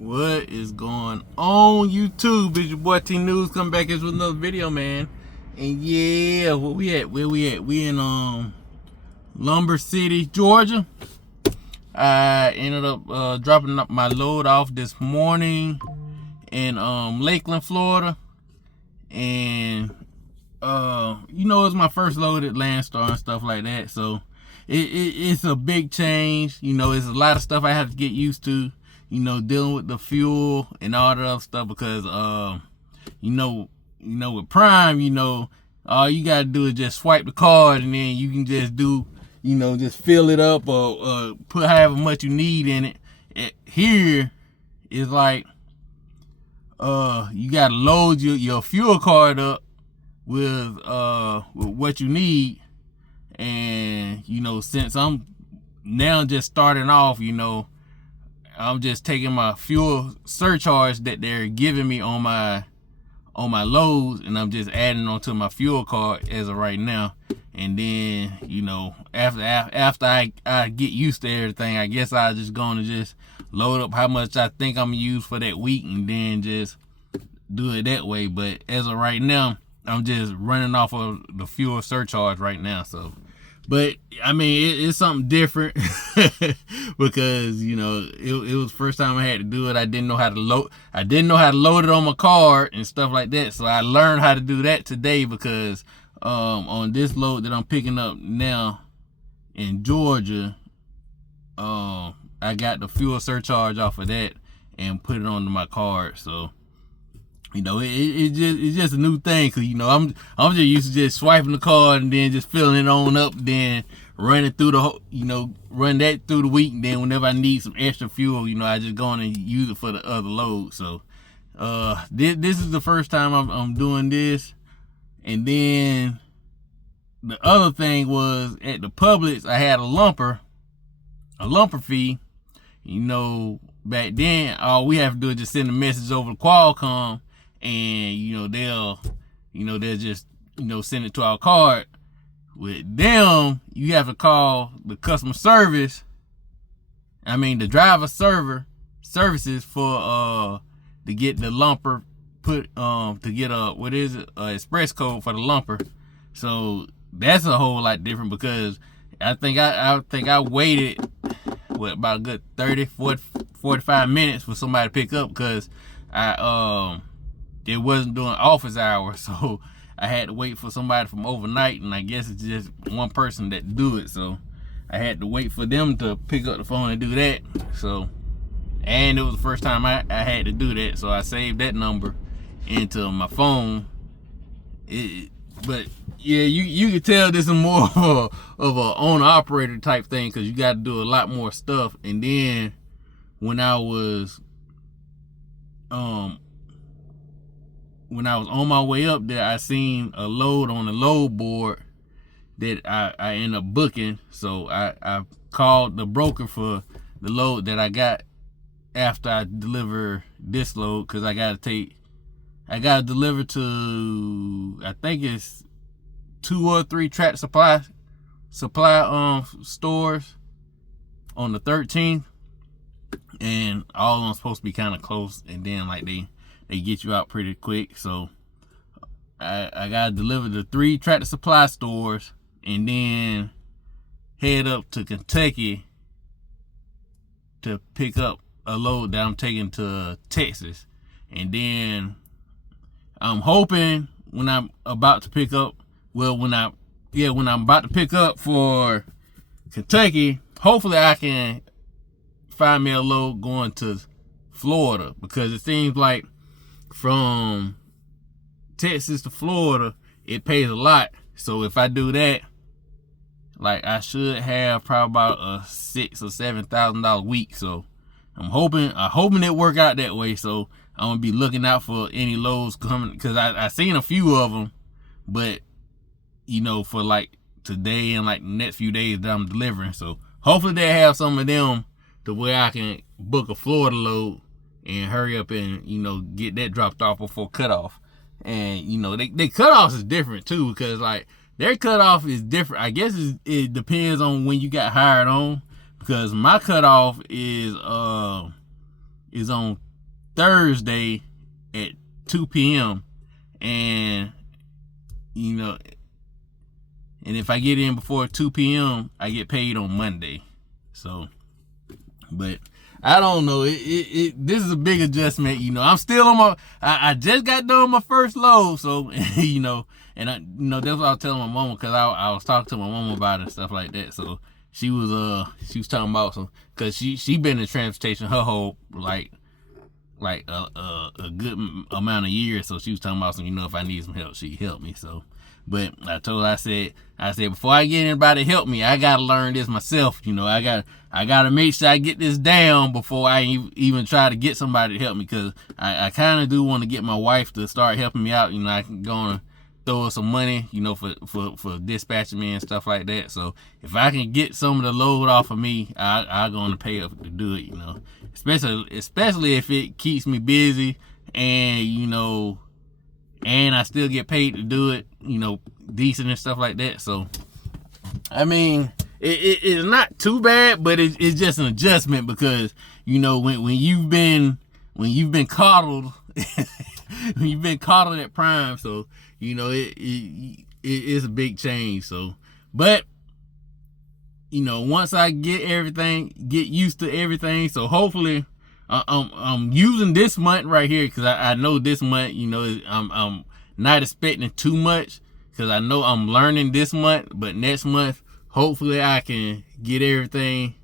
What is going on YouTube? It's your boy T News coming back with another video, man. And yeah, where we at? We in Lumber City, Georgia. I ended up dropping up my load off this morning in Lakeland, Florida. And it's my first load at Landstar and stuff like that. So it's a big change. It's a lot of stuff I have to get used to. Dealing with the fuel and all that other stuff because, with Prime, all you gotta do is just swipe the card and then you can just do, just fill it up or put however much you need in it. Here, it's like, you gotta load your fuel card up with what you need. And, since I'm now just starting off, I'm just taking my fuel surcharge that they're giving me on my loads, and I'm just adding onto my fuel card as of right now. And then, after I get used to everything, I guess I just gonna just load up how much I think I'm gonna use for that week, and then just do it that way. But as of right now, I'm just running off of the fuel surcharge right now. So. But I mean, it's something different because it was the first time I had to do it. I didn't know how to load. I didn't know how to load it on my card and stuff like that. So I learned how to do that today because on this load that I'm picking up now in Georgia, I got the fuel surcharge off of that and put it onto my card. So. It's just a new thing because I'm just used to just swiping the card and then just filling it on up, then running through the run that through the week, and then whenever I need some extra fuel, I just go on and use it for the other load. So this is the first time I'm doing this. And then the other thing was at the Publix, I had a lumper fee. Back then all we have to do is just send a message over to Qualcomm. And they'll just send it to our card. With them, you have to call the customer service. The driver services for to get the lumper put to get a express code for the lumper. So that's a whole lot different because I think I waited about a good 30, 40, 45 minutes for somebody to pick up because it wasn't doing office hours, so I had to wait for somebody from overnight, and I guess it's just one person that do it, so I had to wait for them to pick up the phone and do that. So, and it was the first time I had to do that, so I saved that number into my phone. But yeah, you can tell this is more of a owner-operator type thing because you got to do a lot more stuff. And then when I was on my way up there, I seen a load on the load board that I ended up booking. So I called the broker for the load that I got after I deliver this load because I got to deliver to, I think it's 2 or 3 Track Supply stores on the 13th, and all of them supposed to be kind of close, and then like they get you out pretty quick. So I got delivered to 3 Tractor Supply stores and then head up to Kentucky to pick up a load that I'm taking to Texas. And then I'm hoping when I'm about to pick up, when I'm about to pick up for Kentucky, hopefully I can find me a load going to Florida, because it seems like from Texas to Florida, it pays a lot. So if I do that, like I should have probably about a $6,000 or $7,000 week. So I'm hoping it work out that way. So I'm gonna be looking out for any loads coming, because I seen a few of them, but for like today and like the next few days that I'm delivering. So hopefully they have some of them to where I can book a Florida load and hurry up and get that dropped off before cutoff. And they cutoffs is different too, because like their cutoff is different. I guess it depends on when you got hired on, because my cutoff is on Thursday at 2 p.m. and you know, and if I get in before 2 p.m., I get paid on Monday. So, but I don't know. This is a big adjustment. I'm still on I just got done my first load. So, and that's what I was telling my mama, because I was talking to my mama about it and stuff like that. So she was talking about because she been in transportation her whole like a good amount of years. So she was talking about if I need some help, she helped me. So, but I told her, I said before I get anybody to help me, I gotta learn this myself. I gotta make sure I get this down before I even try to get somebody to help me, because I kind of do want to get my wife to start helping me out. I can go and throw her some money, for dispatching me and stuff like that. So if I can get some of the load off of me, I'll go and pay her to do it. Especially if it keeps me busy, and and I still get paid to do it, decent and stuff like that. So, I mean, it's not too bad, but it's just an adjustment, because when you've been coddled, when you've been coddled at prime, so it's a big change. So, but once I get used to everything, so hopefully I'm using this month right here, because I know this month, I'm not expecting too much, because I know I'm learning this month. But next month, hopefully I can get everything,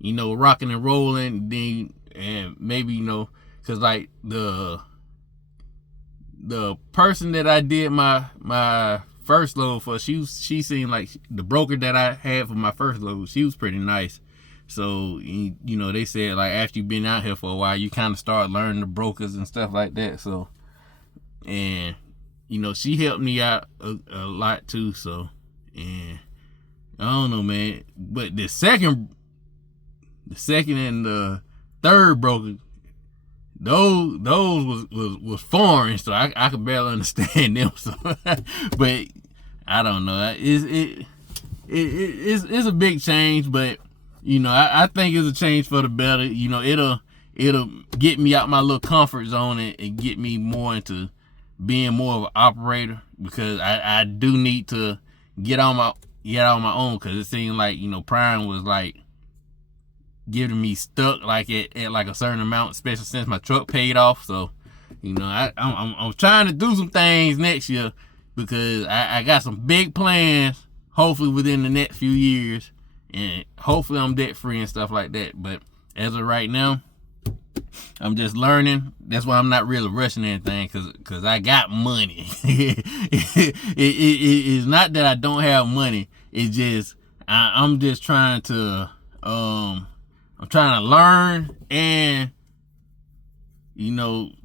rocking and rolling. Then, and maybe, because like the person that I did my first load for, she seemed like the broker that I had for my first load, she was pretty nice. So, they said, like, after you've been out here for a while, you kind of start learning the brokers and stuff like that. So, and, she helped me out a lot too. So, and I don't know, man. But the second and the third broker, those was foreign, so I could barely understand them. So, but I don't know. It's a big change, but I think it's a change for the better. It'll get me out my little comfort zone and get me more into being more of an operator, because I do need to get on my own, because it seemed like Prime was like giving me stuck like at like a certain amount, especially since my truck paid off. So I'm trying to do some things next year, because I got some big plans, hopefully within the next few years, and hopefully I'm debt free and stuff like that. But as of right now, I'm just learning. That's why I'm not really rushing anything, because I got money. It's not that I don't have money. It's just I'm just trying to learn, and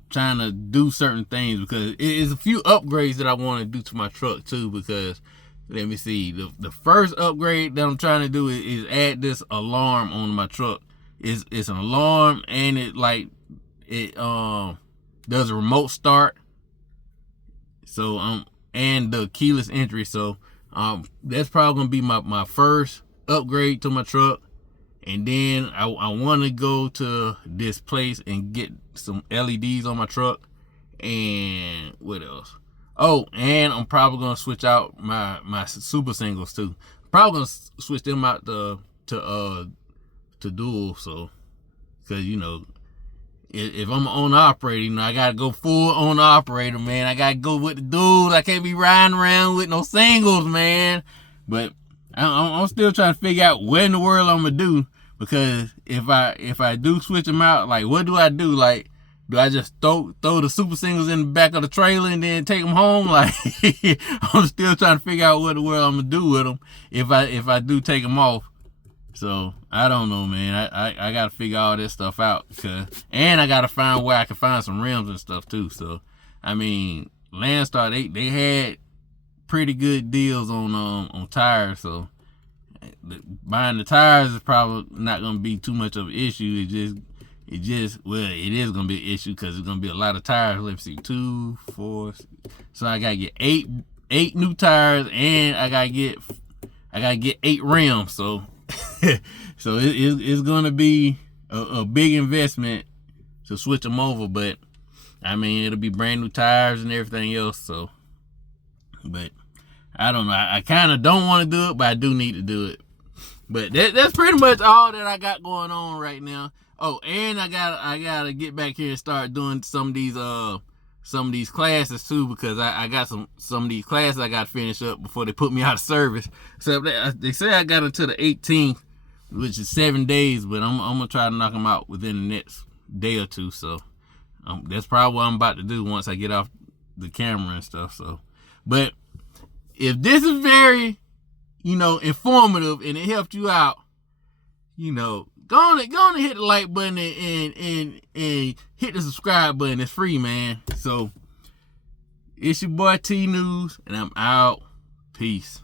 trying to do certain things, because it's a few upgrades that I want to do to my truck too. Because let me see, the first upgrade that I'm trying to do is add this alarm on my truck. It's an alarm, and it does a remote start. So and the keyless entry. So that's probably gonna be my first upgrade to my truck. And then I want to go to this place and get some LEDs on my truck. And what else? Oh, and I'm probably gonna switch out my super singles too. Probably gonna switch them out to dual. So, because if I'm an owner operator, I gotta go full owner operator, man. I gotta go with the dudes. I can't be riding around with no singles, man. But I'm still trying to figure out what in the world I'm gonna do, because if I do switch them out, like, what do I do? Like, do I just throw the super singles in the back of the trailer and then take them home? Like, I'm still trying to figure out what the world I'm gonna do with them if I do take them off. So I don't know, man. I gotta figure all this stuff out, and I gotta find where I can find some rims and stuff too. So, I mean, Landstar, they had pretty good deals on tires. So buying the tires is probably not gonna be too much of an issue. It is gonna be an issue, because it's gonna be a lot of tires. Let's see, 2, 4. So I gotta get eight new tires, and I gotta get 8 rims. So so it's gonna be a big investment. switch them over. But I mean, it'll be brand new tires and everything else. So, but I don't know. I kind of don't want to do it, but I do need to do it. But that's pretty much all that I got going on right now. Oh, and I gotta get back here and start doing some of these classes too, because I got some of these classes I got to finish up before they put me out of service. So they say I got until the 18th, which is 7 days, but I'm gonna try to knock them out within the next day or two. So that's probably what I'm about to do once I get off the camera and stuff. So, but if this is very, informative and it helped you out, go on and hit the like button and hit the subscribe button. It's free, man. So it's your boy T News, and I'm out. Peace.